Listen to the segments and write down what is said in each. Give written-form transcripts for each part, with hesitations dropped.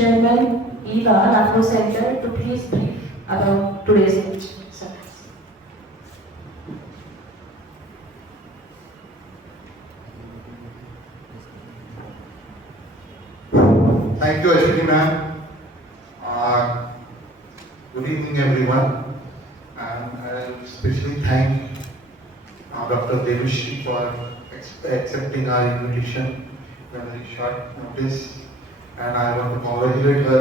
Chairman, Eva, Nagpur Center, to please brief about today's speech. Sir. Thank you, Ashwini ma'am. Good evening, everyone. And I especially thank Dr. Devashri for accepting our invitation in a very short notice. And I want to congratulate her.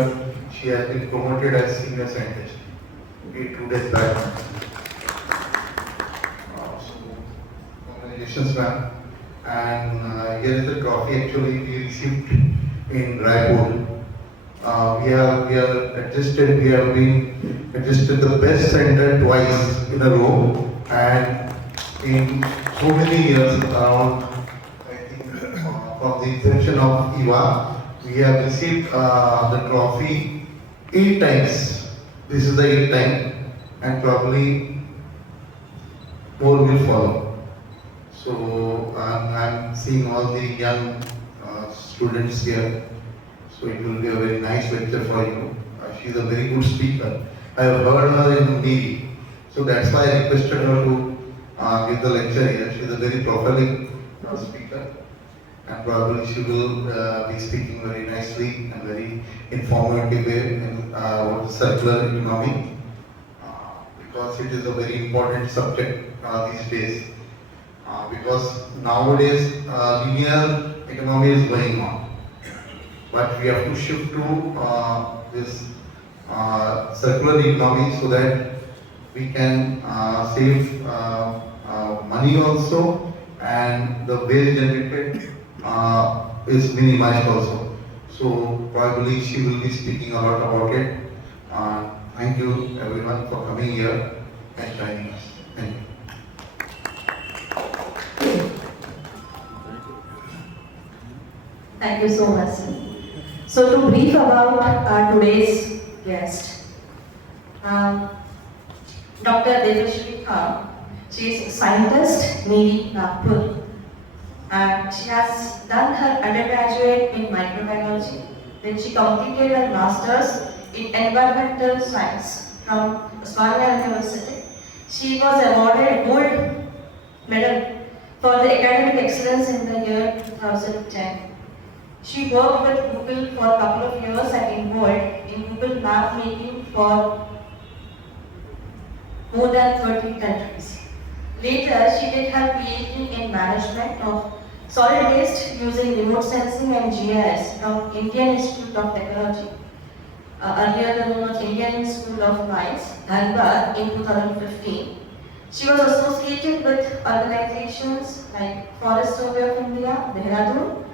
She has been promoted as senior scientist 2 days back. So, congratulations, ma'am. And here is the trophy actually we received in Raipur. We have been adjusted the best center twice in a row, and in so many years around, I think from the inception of EVA, we have received the trophy 8 times. This is the 8th time, and probably more will follow. So I'm seeing all the young students here. So it will be a very nice lecture for you. She is a very good speaker. I have heard her in TV. So that's why I requested her to give the lecture here. She is a very prolific speaker. And probably she will be speaking very nicely and very informative way in about circular economy. Because it is a very important subject these days. Because nowadays linear economy is going on. But we have to shift to this circular economy so that we can save money also, and the waste generated is minimized also. So probably she will be speaking a lot about it. Thank you everyone for coming here and joining us. Thank you. Thank you so much, sir. So to brief about today's guest, Dr. Devashri Khan. She is a scientist, NEERI, Nagpur, and she has done her undergraduate in microbiology. Then she completed her master's in environmental science from Osmania University. She was awarded gold medal for the academic excellence in the year 2010. She worked with Google for a couple of years and involved in Google map making for more than 30 countries. Later, she did her PhD in management of solid waste using remote sensing and GIS from Indian Institute of Technology, earlier known as Indian School of Mines, Dhanbad, in 2015. She was associated with organizations like Forest Survey of India, Dehradun,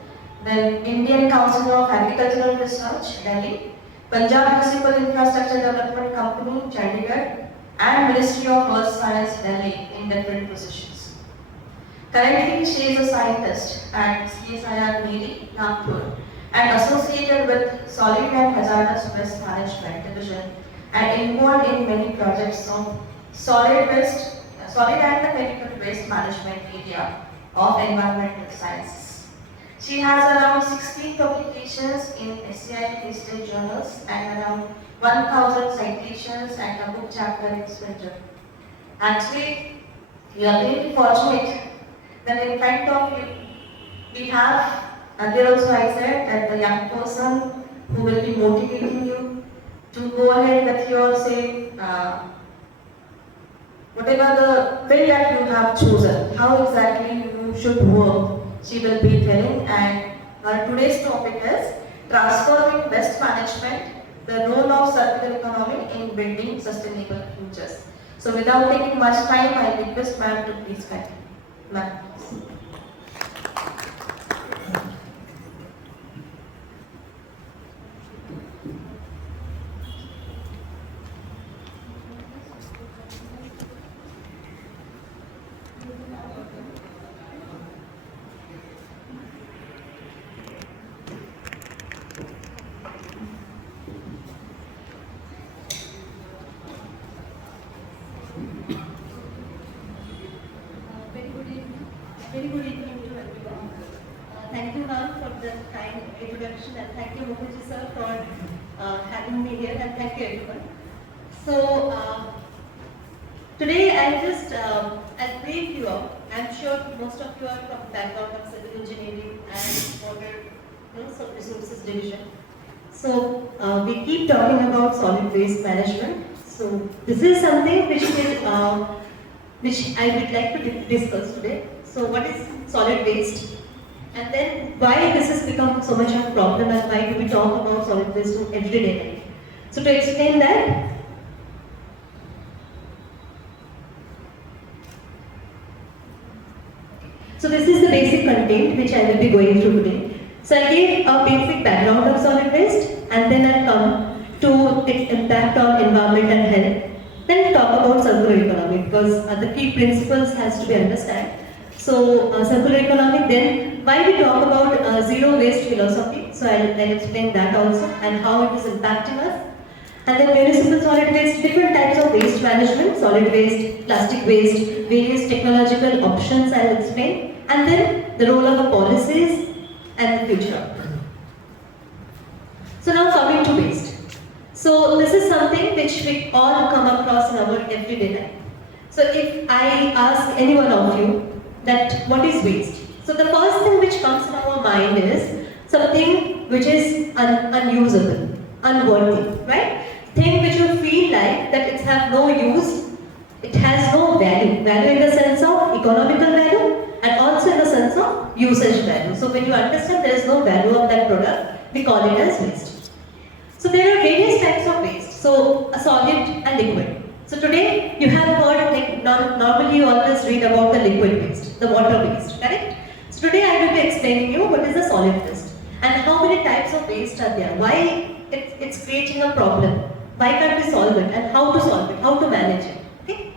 then Indian Council of Agricultural Research, Delhi, Punjab Municipal Infrastructure Development Company, Chandigarh, and Ministry of Earth Science, Delhi, in different positions. Currently, she is a scientist at CSIR NEERI, Nagpur, and associated with Solid and Hazardous Waste Management Division, and involved in many projects of solid and the medical waste management area of environmental sciences. She has around 16 publications in SCI listed journals and around 1,000 citations and a book chapter in Sweden. Actually, we are really fortunate that in front of you, we have, earlier also I said, that the young person who will be motivating you to go ahead with your, say, whatever the field that you have chosen, how exactly you should work, she will be telling. And today's topic is transforming waste management, the role of circular economy in building sustainable futures. So without taking much time, I request ma'am to please continue. Ma'am. Very good evening to everyone. Thank you, ma'am, for the kind introduction, and thank you, Mukherjee sir, for having me here, and thank you everyone. So, today I'll just I'll brief you up. I'm sure most of you are from background of civil engineering and water, resources division. So we keep talking about solid waste management. So this is something which I would like to discuss today. So what is solid waste? And then why this has become so much of a problem, and why do we talk about solid waste in everyday life? So to explain that, so this is the basic content which I will be going through today. So I'll give a basic background of solid waste, and then I'll come to its impact on environment and health. Then talk about circular economy, because the key principles has to be understood. So circular economy, then why we talk about zero waste philosophy. So I'll explain that also, and how it is impacting us. And then municipal solid waste, different types of waste management, solid waste, plastic waste, various technological options I'll explain. And then the role of the policies and the future. So now coming to waste. So this is something which we all come across in our everyday life. So if I ask any one of you that what is waste? So the first thing which comes in our mind is something which is unusable, unworthy, right? Thing which you feel like that it has no use, it has no value. Value in the sense of economical value, and also in the sense of usage value. So when you understand there is no value of that product, we call it as waste. So there are various types of waste. So a solid and liquid. So today you have heard, like normally you always read about the liquid waste, the water waste, correct? So today I will be explaining you what is the solid waste and how many types of waste are there, why it's creating a problem, why can't we solve it, and how to solve it, how to manage it. Okay?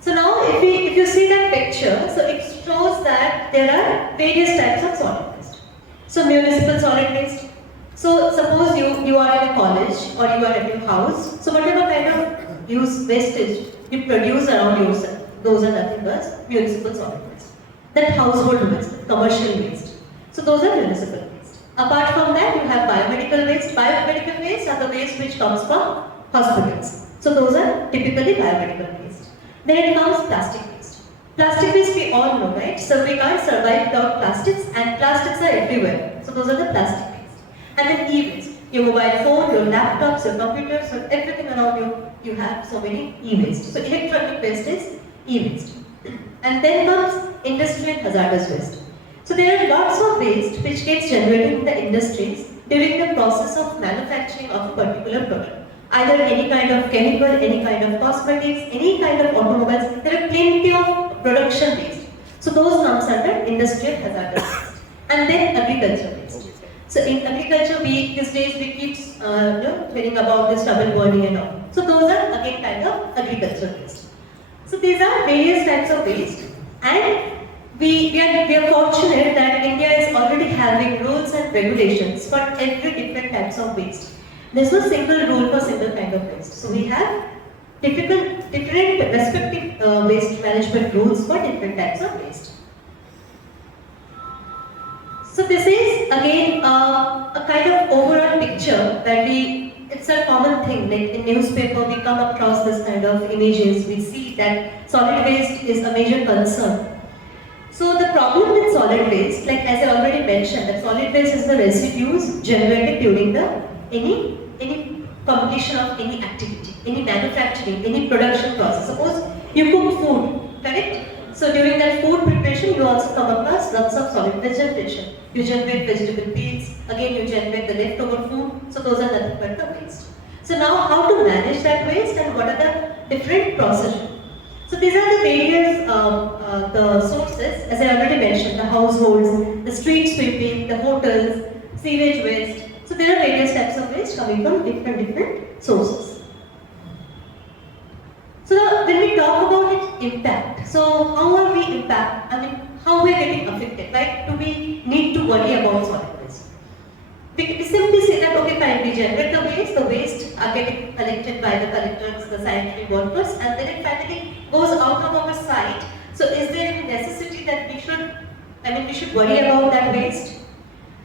So now if you see that picture, so it shows that there are various types of solid waste. So municipal solid waste. So suppose you are in a college or you are at your house. So whatever kind of wastage you produce around yourself, those are nothing but municipal solid waste. Then household waste, commercial waste. So those are municipal waste. Apart from that, you have biomedical waste. Biomedical waste are the waste which comes from hospitals. So those are typically biomedical waste. Then it comes plastic waste. Plastic waste we all know, right? So we can't survive without plastics, and plastics are everywhere. So those are the plastic waste. And then e-waste. Your mobile phone, your laptops, your computers, so everything around you have so many e-waste. So electronic waste is e-waste. And then comes industrial hazardous waste. So there are lots of waste which gets generated in the industries during the process of manufacturing of a particular product. Either any kind of chemical, any kind of cosmetics, any kind of automobiles. There are plenty of production waste. So those comes under industrial hazardous waste. And then agriculture waste. So in agriculture, these days we keep hearing about this stubble burning and all. So those are again kind of agriculture waste. So these are various types of waste, and we are fortunate that India is already having rules and regulations for every different types of waste. There's no single rule for single kind of waste. So we have different respective waste management rules for different types of waste. So this is again a kind of overall picture that it's a common thing, like in newspaper we come across this kind of images, we see that solid waste is a major concern. So the problem with solid waste, like as I already mentioned, that solid waste is the residues generated during the any completion of any activity, any manufacturing, any production process. Suppose you cook food, correct? So during that food preparation, you also come across lots of solid waste generation. You generate vegetable peels, again you generate the leftover food, so those are nothing but the waste. So now how to manage that waste and what are the different processes? So these are the various the sources, as I already mentioned, the households, the street sweeping, the hotels, sewage waste. So there are various types of waste coming from different sources. So now, when we talk about its impact, so how are we how we are getting affected, right? Do we need to worry about solid waste? We simply say that, okay fine, we generate the waste are getting collected by the collectors, the sanitary workers, and then it finally goes out of our sight. So is there any necessity that we should worry about that waste?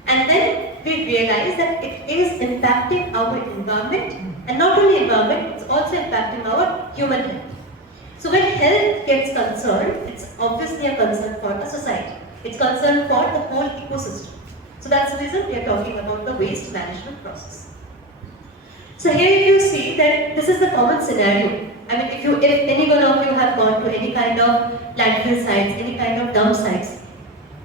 And then we realize that it is impacting our environment human health. So when health gets concerned, it's obviously a concern for a society. It's concern for the whole ecosystem. So that's the reason we are talking about the waste management process. So here you see that this is the common scenario. I mean, if any one of you have gone to any kind of landfill sites, any kind of dump sites,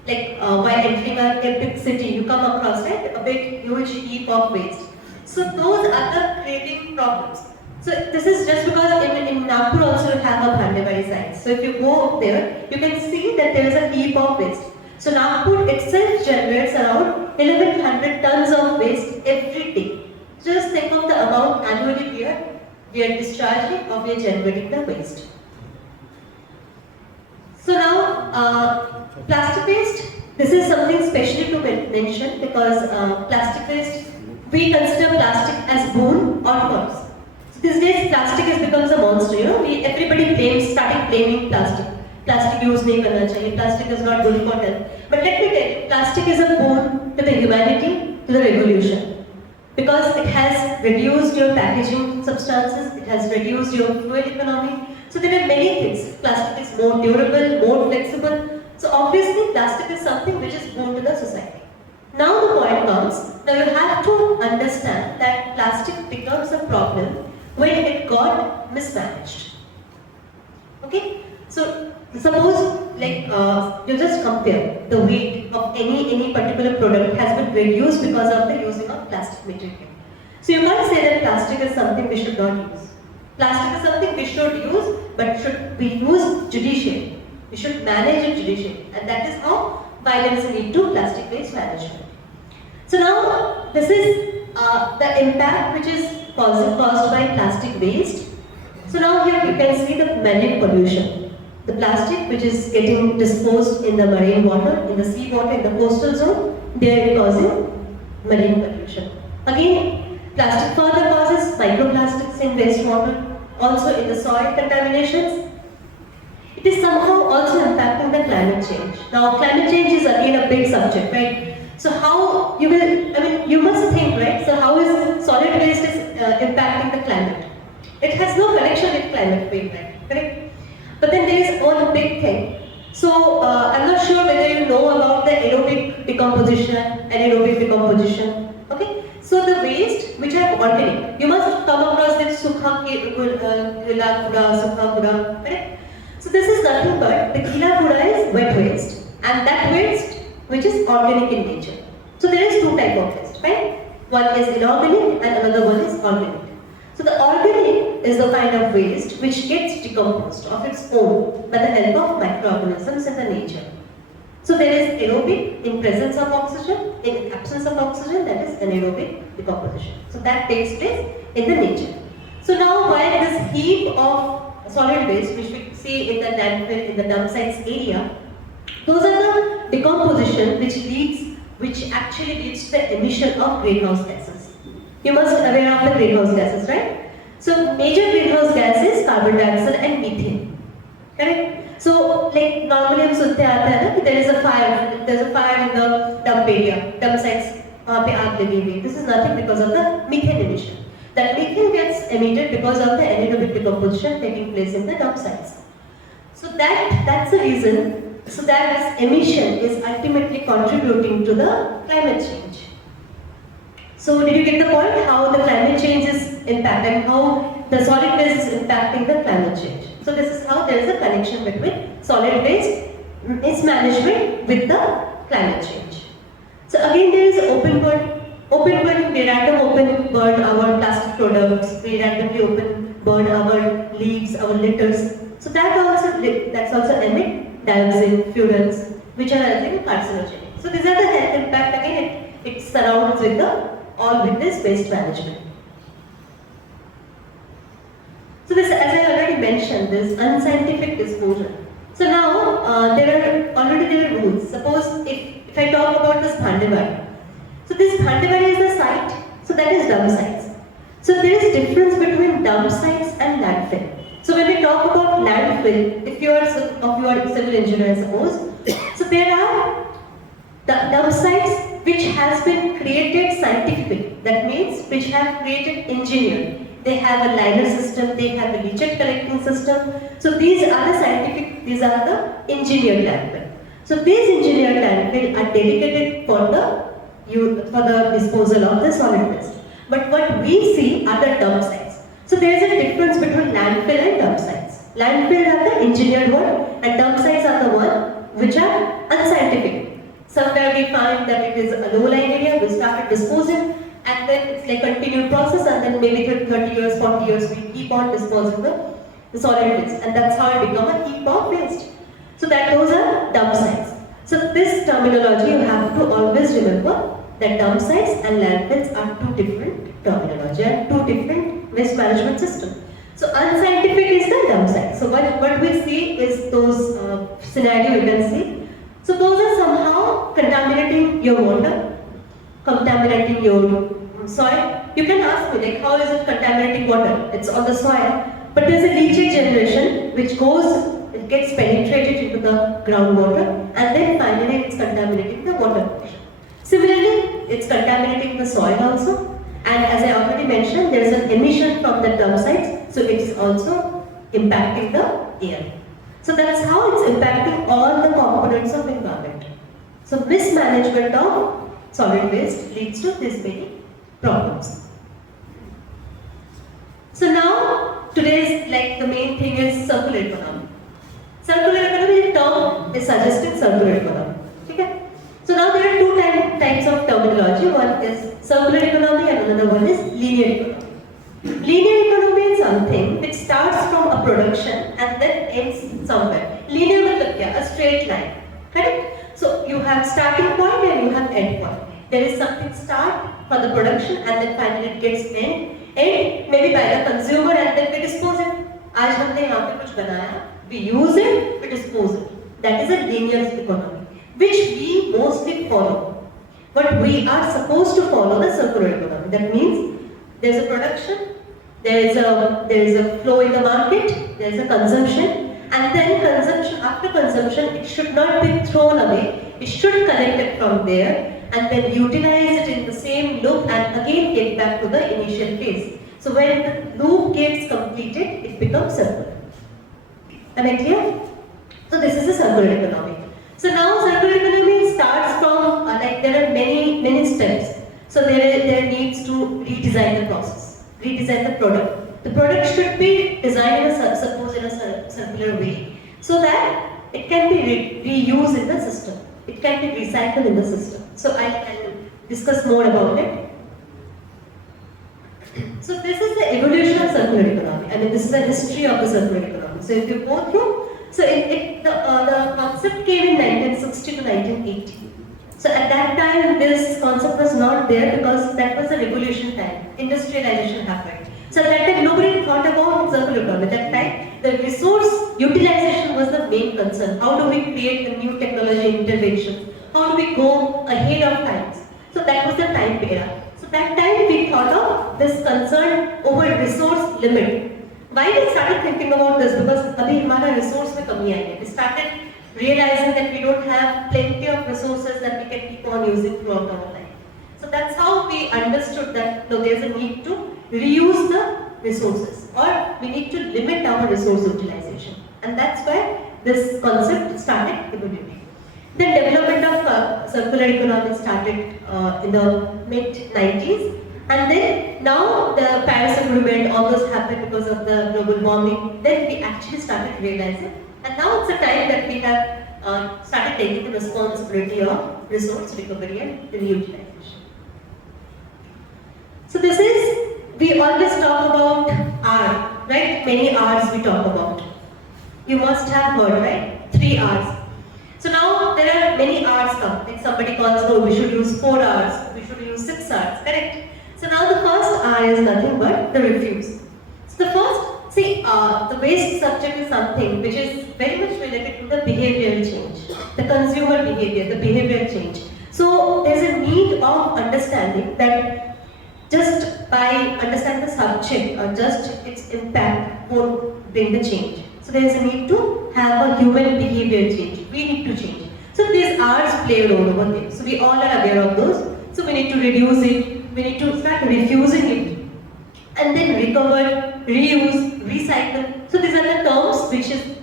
like while entering a big city, you come across, right, a big huge heap of waste. So those are the creating problems. So this is just because in Nagpur also you have a Bhandewari site. So if you go there, you can see that there is a heap of waste. So Nagpur itself generates around 1100 tons of waste every day. Just think of the amount annually we are discharging or we are generating the waste. So now, plastic waste, this is something specially to mention because plastic waste, we consider plastic as boon or curse. So these days, plastic has become a monster, you know, everybody started blaming plastic. Plastic use nahi karna chahiye, plastic is not good for health. But let me tell you, plastic is a boon to the humanity, to the revolution. Because it has reduced your packaging substances, it has reduced your fuel economy. So there are many things. Plastic is more durable, more flexible. So obviously plastic is something which is boon to the society. Now the point comes, now you have to understand that plastic becomes a problem when it got mismanaged. Okay? So suppose like you just compare the weight of any particular product has been reduced because of the using of plastic material. So you can't say that plastic is something we should not use. Plastic is something we should use, but should be used judicially. We should manage it judicially, and that is how why there is a need to plastic waste management. So now this is the impact which is caused by plastic waste. So now here you can see the marine pollution. The plastic which is getting disposed in the marine water, in the sea water, in the coastal zone, they are causing marine pollution. Again, plastic further causes microplastics in wastewater, also in the soil contaminations. It is somehow also impacting the climate change. Now, climate change is again a big subject, right? So how you will, I mean, you must think, right? So how is solid waste is impacting the climate? It has no connection with climate change, right? Correct? But then there is one big thing. So I'm not sure whether you know about the aerobic decomposition, anaerobic decomposition. Okay? So the waste which are organic, you must come across this sukha gila kuda, sukha kuda, correct? So this is nothing but the gila kuda is wet waste, and that waste which is organic in nature. So there is two types of waste, right? One is inorganic and another one is organic. So the organic is the kind of waste which gets decomposed of its own by the help of microorganisms in the nature. So there is aerobic in presence of oxygen, in absence of oxygen, that is anaerobic decomposition. So that takes place in the nature. So now while this heap of solid waste which we see in the landfill, in the dump sites area, those are the decomposition which actually leads to the emission of greenhouse gases. You must be aware of the greenhouse gases, right? So major greenhouse gases, carbon dioxide and methane. Correct? So like normally हम सुनते आते हैं ना कि there is a fire in the dump area, dump sites, वहाँ पे आग लगी हुई. This is nothing because of the methane emission. That methane gets emitted because of the anaerobic decomposition taking place in the dump sites. So that's the reason. So that emission is ultimately contributing to the climate change. So did you get the point how the climate change is impacting, how the solid waste is impacting the climate change? So this is how there is a connection between solid waste management with the climate change. So again there is open burn. Open burn, we random open burn our plastic products, we randomly open burn our leaves, our litters. So that's also emit dioxin, furans, which are I think carcinogenic. So these are the health impact. Again, it surrounds with all with this waste management. So this, as I already mentioned, this unscientific disposal. So now there are rules. Suppose if I talk about this Bhandewari. So this Bhandewari is the site. So that is dump sites. So there is difference between dump sites and landfill. So when we talk about landfill, if you are a civil engineer, suppose, so there are the dump sites which has been created scientifically. That means which have created engineered. they have a liner system, they have a leachate collecting system. So these are the scientific, these are the engineered landfill. So these engineered landfill are dedicated for the disposal of the solid waste. But what we see are the dump sites. So there is a difference between landfill and dump sites. Landfill are the engineered one and dump sites are the one which are unscientific. Somewhere we find that it is a low-lying area, we started disposing, and then it's like a continued process, and then maybe 30 years, 40 years, we keep on disposing the solid waste, and that's how it becomes a heap of waste. So those are dump sites. So this terminology you have to always remember that dump sites and landfills are two different terminology and two different waste management systems. So unscientific is the dump site. So what we see is those scenario you can see. So those are somehow contaminating your water, contaminating your soil. You can ask me like how is it contaminating water? It's on the soil. But there's a leachate generation which it gets penetrated into the groundwater and then finally it's contaminating the water. Similarly, it's contaminating the soil also. And as I already mentioned, there is an emission from the dump sites, so it is also impacting the air. So that's how it's impacting all the components of environment. So mismanagement of solid waste leads to this many problems. So now today's the main thing is circular economy. Circular economy term is suggesting circular economy. Okay? So now there are two types of terminology. One is circular economy and another one is linear economy. Linear economy is something which starts from a production and then ends somewhere. Linear means a straight line. Correct? So you have starting point and you have end point. There is something start for the production and then finally it gets end maybe by the consumer and then we dispose it. आज हमने यहाँ पे कुछ बनाया, we use it, we dispose it. That is a linear economy, which we mostly follow. But we are supposed to follow the circular economy. That means there is a production, there is a flow in the market, there is a consumption, and then after consumption, it should not be thrown away. It should collect it from there and then utilize it in the same loop and again get back to the initial phase. So when the loop gets completed, it becomes circular. Am I clear? So this is a circular economy. So now circular economy starts from there are many steps. So there needs to redesign the process, redesign the product. The product should be designed in a circular way so that it can be reused in the system. It can be recycled in the system. So I'll discuss more about it. So this is the evolution of circular economy. I mean, this is the history of the circular economy. So if you go through, so the concept came in 1960 to 1980. So at that time, this concept was not there because that was the revolution time. Industrialization happened. So at that time, nobody thought about circular economy. At that time, the resource utilization was the main concern. How do we create the new technology interventions? How do we go ahead of times? So that was the time era. So that time we thought of this concern over resource limit. Why we started thinking about this? Because abhi hamara resource mein kami aayi hai. We started realizing that we don't have plenty of resources that we can keep on using throughout our life. So that's how we understood that no, there's a need to reuse the resources or we need to limit our resource utilization. And that's why this concept started evolving. The development of circular economy started in the mid-90s, and then now the Paris Agreement, all those happened because of the global warming. Then we actually started realizing, and now it's a time that we have started taking the responsibility of resource recovery and reutilization. So this is, we always talk about R, right? Many R's we talk about. You must have heard, right? 3 R's. So now there are many R's come. Like somebody calls, no, we should use 4 R's, we should use 6 R's, correct? So now the first R is nothing but the refuse. So the first, see, the waste subject is something which is very much related to the behavioral change, the consumer behavior, the behavioral change. So there's a need of understanding that just by understanding the subject or just its impact won't bring the change. So there is a need to have a human behavior change. We need to change. So these R's play a role over there. So we all are aware of those. So we need to reduce it. We need to start refusing it. and then recover, reuse, recycle. So these are the terms which is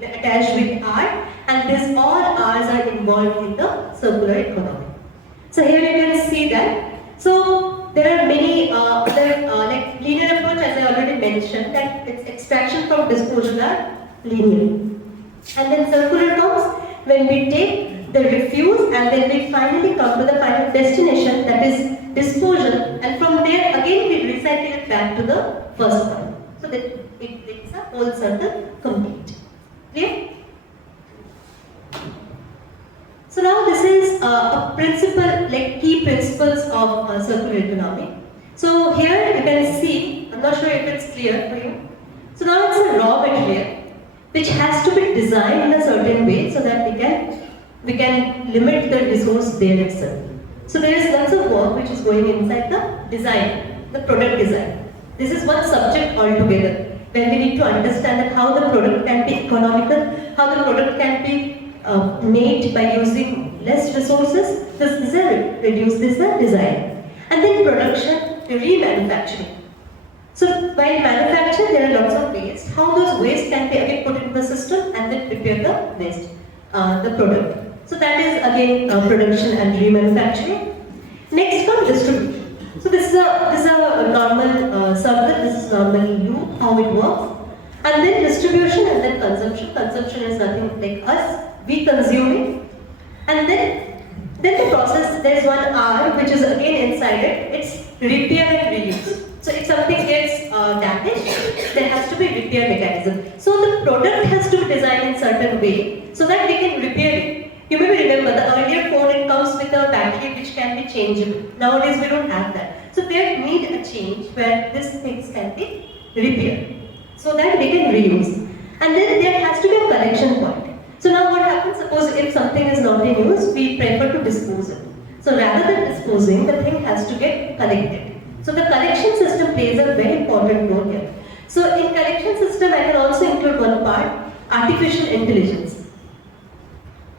attached with R, and these all R's are involved in the circular economy. So here you can see that. So there are many other like linear approach, as I already mentioned, that its extraction from disposal are linear. And then circular comes when we take the refuse and then we finally come to the final destination, that is disposal, and from there again we recycle it back to the first point. So that it makes a whole circle complete. Clear? So now this is a principle, like key principles of circular economy. So here you can see, I'm not sure if it's clear for you. So now it's a raw material which has to be designed in a certain way so that we can limit the resource there itself. So there is lots of work which is going inside the design, the product design. This is one subject altogether, where we need to understand that how the product can be economical, how the product can be made by using less resources. This is a design. And then production, remanufacturing. So while manufacturing, there are lots of waste. How those waste can be again put into the system and then prepare the waste, the product. So that is again production and remanufacturing. Next comes distribution. So this is a normal circle. This is normal loop, how it works. And then distribution and then consumption. Consumption is nothing like us. We consume it. And then the process, there's one R which is again inside it. It's repair and reuse. So if something gets damaged, there has to be repair mechanism. So the product has to be designed in certain way so that we can repair it. You may remember the earlier phone, it comes with a battery which can be changeable. Nowadays we don't have that. So there need a change where these things can be repaired so that we can reuse. And then there has to be a collection point. So now what happens, suppose if something is not in use, we prefer to dispose it. So rather than disposing, the thing has to get collected. So the collection system plays a very important role here. So in collection system, I can also include one part, artificial intelligence.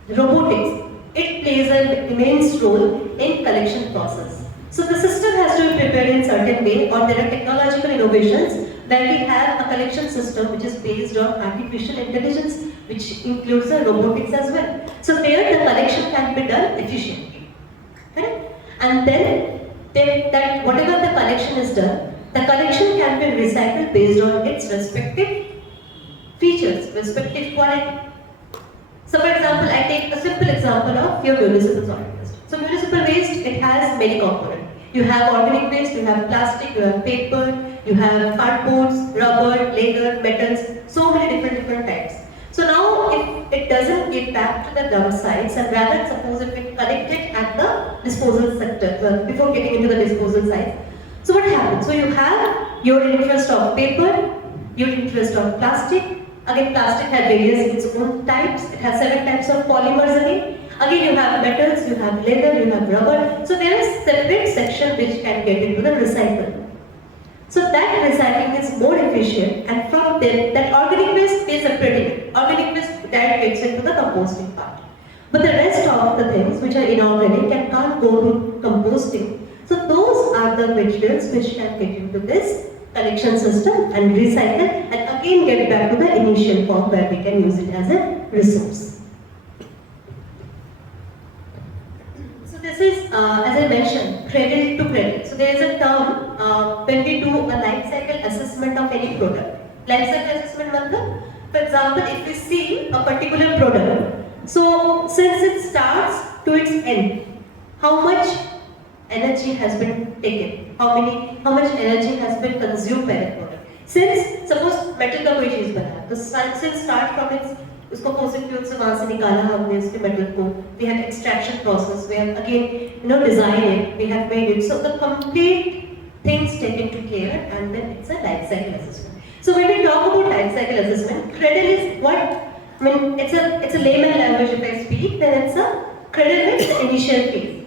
Robotics, it plays an immense role in collection process. So the system has to be prepared in certain way, or there are technological innovations where we have a collection system which is based on artificial intelligence, which includes the robotics as well. So there the collection can be done efficiently. Correct? And then that whatever the collection is done, the collection can be recycled based on its respective features, respective quality. So for example, I take a simple example of your municipal solid waste. So municipal waste, it has many components. You have organic waste, you have plastic, you have paper, you have cardboards, rubber, leather, metals, so many different types. So now if it doesn't get back to the dump sites, and rather suppose if it collected at the disposal sector, before getting into the disposal site. So what happens? So you have your interest of paper, your interest of plastic. Again, plastic has various its own types. It has 7 types of polymers again. Again, you have metals, you have leather, you have rubber. So there is separate section which can get into the recycle. So that recycling is more efficient, and from there, that organic waste is separated. Organic waste that gets into the composting part. But the rest of the things which are inorganic and can't go to composting. So those are the materials which can get into this collection system and recycle, and again get back to the initial form where we can use it as a resource. So this is, as I mentioned, cradle to cradle. So there is a term when we do a life cycle assessment of any product. Life cycle assessment means, for example, if we see a particular product, so since it starts to its end, how much energy has been taken, how much energy has been consumed by the product. Since suppose metal का कोई चीज बना, तो since start from its उसको fossil fuel से वहाँ से निकाला हमने उसके metal को, we have extraction process, we have again design it, we have made it, so the complete things taken to care, and then it's a life cycle assessment. So when we talk about life cycle assessment, cradle is what? I mean, it's a layman language if I speak, then it's a cradle is the initial phase.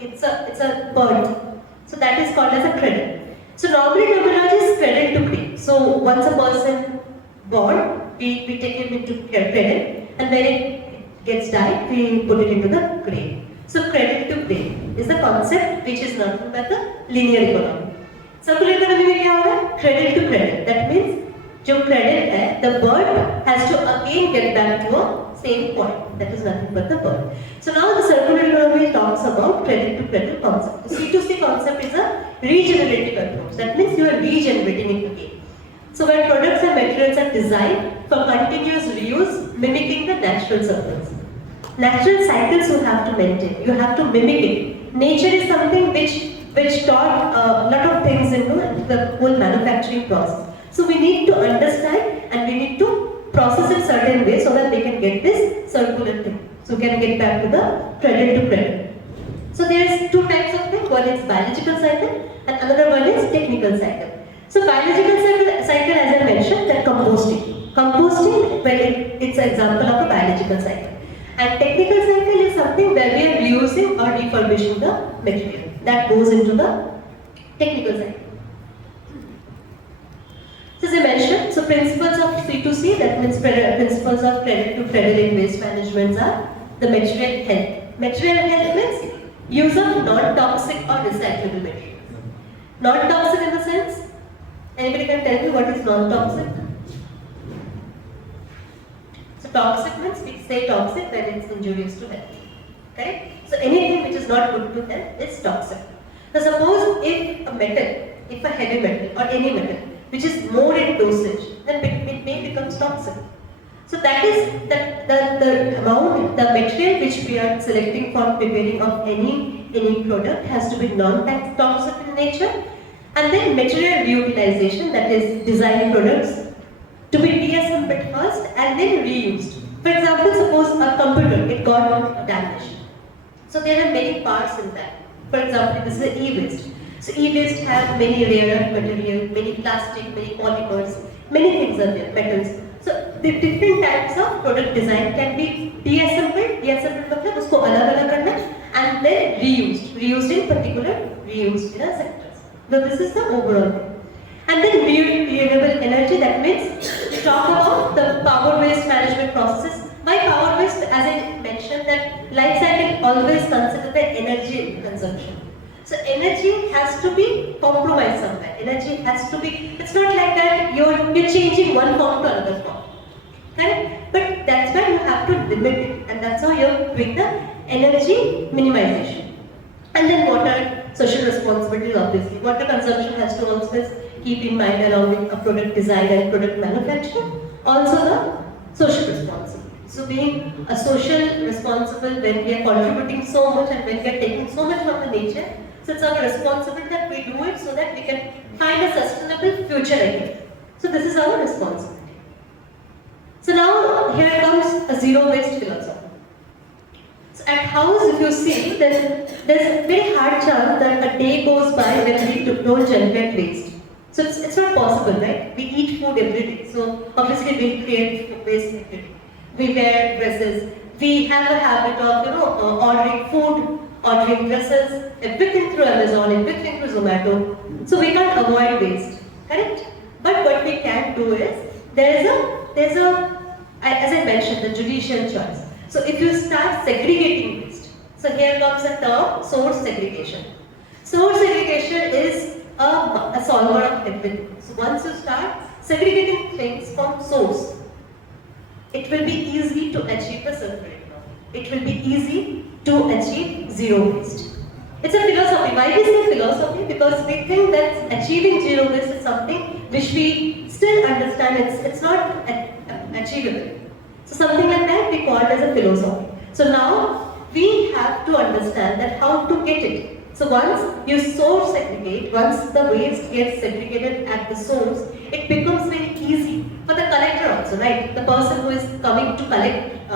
It's a birth. So that is called as a cradle. So normally terminology is cradle to grave. So once a person born, we take him into cradle, and when it gets died, we put it into the grave. So cradle to grave is the concept which is nothing but the linear economy. Circular economy में क्या हो रहा है? Credit to credit. That means जो credit है, the bird has to again get back to a same point. That is nothing but the bird. So now the circular economy talks about credit to credit concept. The C2C concept is a regenerative approach. That means you are regenerating it again. So where products and materials are designed for continuous reuse, mimicking the natural cycles. Natural cycles you have to maintain. You have to mimic it. Nature is something which taught a lot of things into the whole manufacturing process. So we need to understand and we need to process in certain ways so that we can get this circular thing. So we can get back to the credit to credit. So there is two types of things. One is biological cycle and another one is technical cycle. So biological cycle, as I mentioned, that composting. Composting, well, it's an example of a biological cycle. And technical cycle is something where we are reusing or refurbishing the material. That goes into the technical cycle. So as I mentioned, so principles of C2C, that means principles of credit to credit in waste management are the material health. Material health means use of non-toxic or recyclable materials. Non-toxic in the sense, anybody can tell me what is non-toxic? So toxic means we say toxic when it's injurious to health. Correct? So anything which is not good to health is toxic. So suppose if a metal, if a heavy metal or any metal which is more in dosage, then it may become toxic. So that is the amount, the material which we are selecting for preparing of any product has to be non-toxic in nature. And then material reutilization, that is design products to be deassembled first and then reused. For example, suppose a computer, it got damaged. So there are many parts in that. For example, this is an e-waste. So e-waste have many rare earth material, many plastic, many polymers, many things are there, metals. So the different types of product design can be deassembled. Deassembled मतलब उसको अलग-अलग करना and then reused in particular, reused in a sectors. So this is the overall thing. And then renewable energy, that means we talk about the power waste management processes. By power waste, as I mentioned, that life cycle always consider the energy consumption. So energy has to be compromised somewhere. Energy has to be, it's not like that you're changing one form to another form. Correct? But that's why you have to limit it, and that's how you're doing the energy minimization. And then water, social responsibility obviously. Water consumption has to always keep in mind along with a product design and product manufacturing. Also the social responsibility. So being a social responsible when we are contributing so much and when we are taking so much from the nature, so it's our responsibility that we do it so that we can find a sustainable future again. So this is our responsibility. So now here comes a zero waste philosophy. So at house, if you see, there's a very hard chance that a day goes by when we don't generate waste. So it's not possible, right? We eat food every day, so obviously we create waste every day. We wear dresses. We have a habit of ordering food, ordering dresses, everything through Amazon, everything through Zomato. So we can't avoid waste, correct? But what we can do is there's a as I mentioned, the judicial choice. So if you start segregating waste, so here comes a term, source segregation. Source segregation is a solver of everything. So once you start segregating things from source, it will be easy to achieve the circular economy. It will be easy to achieve zero waste. It's a philosophy. Why we say philosophy? Because we think that achieving zero waste is something which we still understand it's not achievable. So something like that we call it as a philosophy. So now we have to understand that how to get it. So once you source segregate, once the waste gets segregated at the source, it becomes very easy for the collector also, right? The person who is coming to collect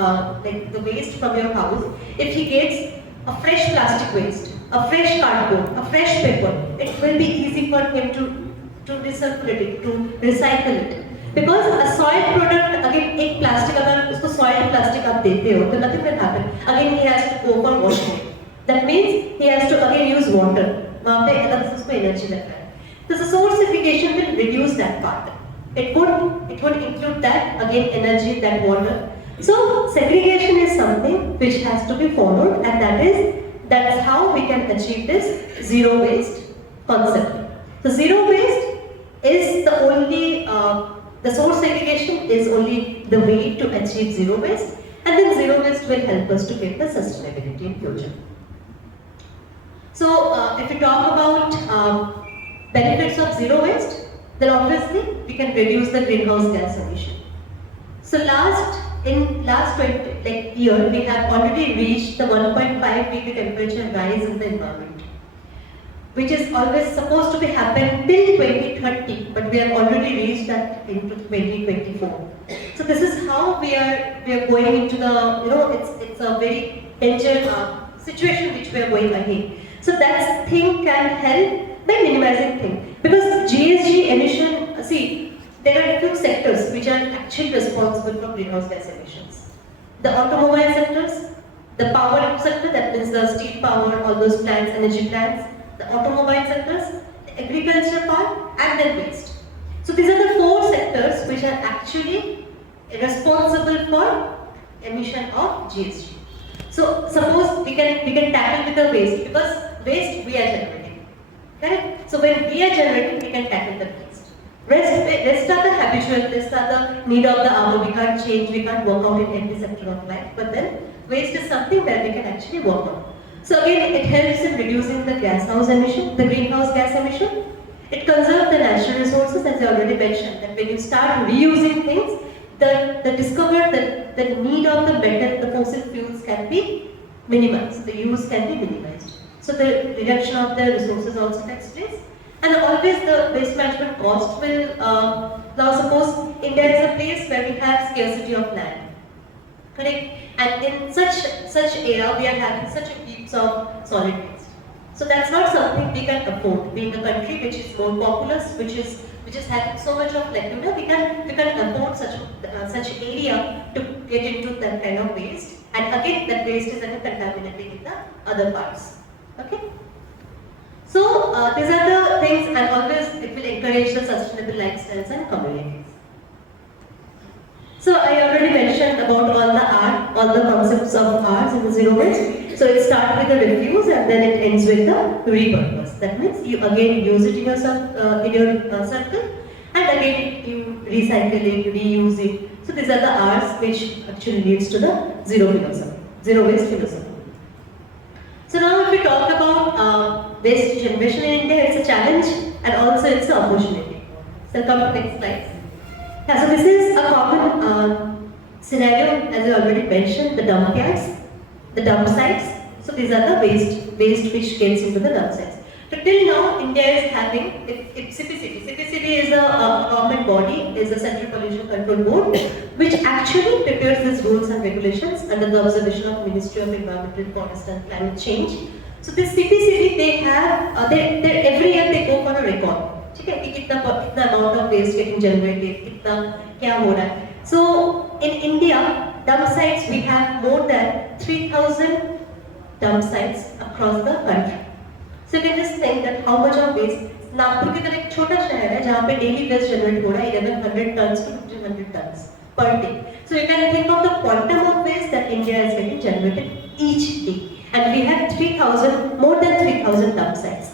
like the waste from your house, if he gets a fresh plastic waste, a fresh cardboard, a fresh paper, it will be easy for him to recirculate it, to recycle it. Because a soiled product, again, एक plastic अगर उसको soiled plastic आप देते हो, तो nothing will happen. Again, he has to go for washing it. That means he has to again use water. वहाँ पे अलग से उसको energy लगता है. So the source segregation will reduce that part. It would include that again energy, that water. So segregation is something which has to be followed, and that's how we can achieve this zero waste concept. So zero waste the source segregation is only the way to achieve zero waste, and then zero waste will help us to get the sustainability in future. So if we talk about benefits of zero waste, then obviously we can reduce the greenhouse gas emission. So in last 20 year, we have already reached the 1.5 degree temperature rise in the environment, which is always supposed to be happen till 2030, but we have already reached that into 2024. So this is how we are going into the, it's a very dangerous situation which we are going ahead. So that thing can help by minimizing thing, because GHG emission, see, there are few sectors which are actually responsible for greenhouse gas emissions. The automobile sectors, the power sector, that means the steel power, all those plants, energy plants, the automobile sectors, the agriculture part, and then waste. So these are the four sectors which are actually responsible for emission of GHG. So suppose we can tackle with the waste, because waste we are generating, correct? So when we are generating, we can tackle the waste. Rest are the habitual, rest are the need of the hour. We can't change, we can't work out in every sector of life. But then waste is something that we can actually work on. So again, it helps in reducing the greenhouse gas emission. It conserves the natural resources, as I already mentioned, that when you start reusing things, the need of the metal, the fossil fuels can be minimized, the use can be minimized. So the reduction of the resources also takes place. And always the waste management cost will, now suppose India is a place where we have scarcity of land, correct? And in such era, we are having such a heaps of solid waste. So that's not something we can afford. Being a country which is more populous, which is having so much of we can afford such area to get into that kind of waste. And again, that waste is again contaminating in the other parts. Okay. So these are the things, and always it will encourage the sustainable lifestyles and communities. So I already mentioned about all the concepts of R's in the zero waste. So it starts with the refuse and then it ends with the repurpose. That means you again use it in your circle, and again you recycle it, reuse it. So these are the R's which actually leads to the zero waste philosophy. So now if we talk about waste generation in India, it's a challenge and also it's an opportunity. So come to next slide. Yeah, so this is a common scenario, as I already mentioned, the dump yards, the dump sites. So these are the waste which gets into the dump sites. So till now, India is having CPCB. CPCB is a government body, is a Central Pollution Control Board, which actually prepares these rules and regulations under the observation of Ministry of Environmental, Forest and Climate Change. So this CPCB, they have, every year they go for a record. Okay, कि कितना amount of waste getting generated, कितना क्या हो रहा है. So in India, dump sites, we have more than 3,000 dump sites across the country. So you can just think that how much of waste. Nagpur की तरह एक छोटा शहर है जहाँ पे daily waste generate हो रहा है 1100 tons to 1500 tons per day. So you can think of the quantum of waste that India is getting generated each day, and we have more than 3,000 dump sites.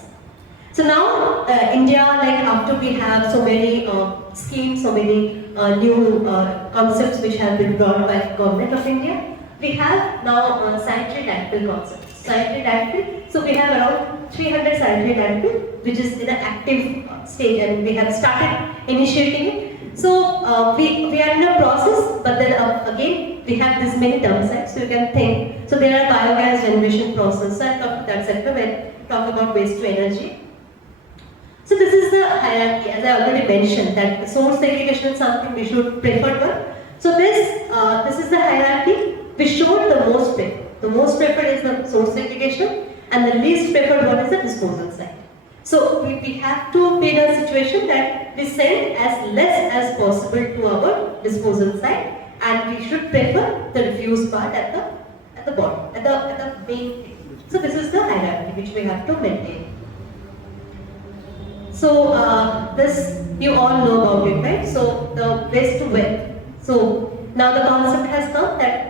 So now India, like after we have so many schemes, so many new concepts which have been brought by the government of India, we have now sanitary landfill concept. Sanitary landfill, so we have around 300 sanitary landfill which is in an active stage, and we have started initiating it. So we are in a process, but then again we have this many dump sites, so you can think. So there are biogas generation process, so I'll talk to that sector when we talk about waste to energy. So this is the hierarchy, as I already mentioned, that the source segregation is something we should prefer one. So this is the hierarchy. We showed the most preferred. The most preferred is the source segregation, and the least preferred one is the disposal site. So we have to be in a situation that we send as less as possible to our disposal site, and we should prefer the refuse part at the bottom, at the main thing. So this is the hierarchy which we have to maintain. So this you all know about it, right? So the waste to wealth. So now the concept has come that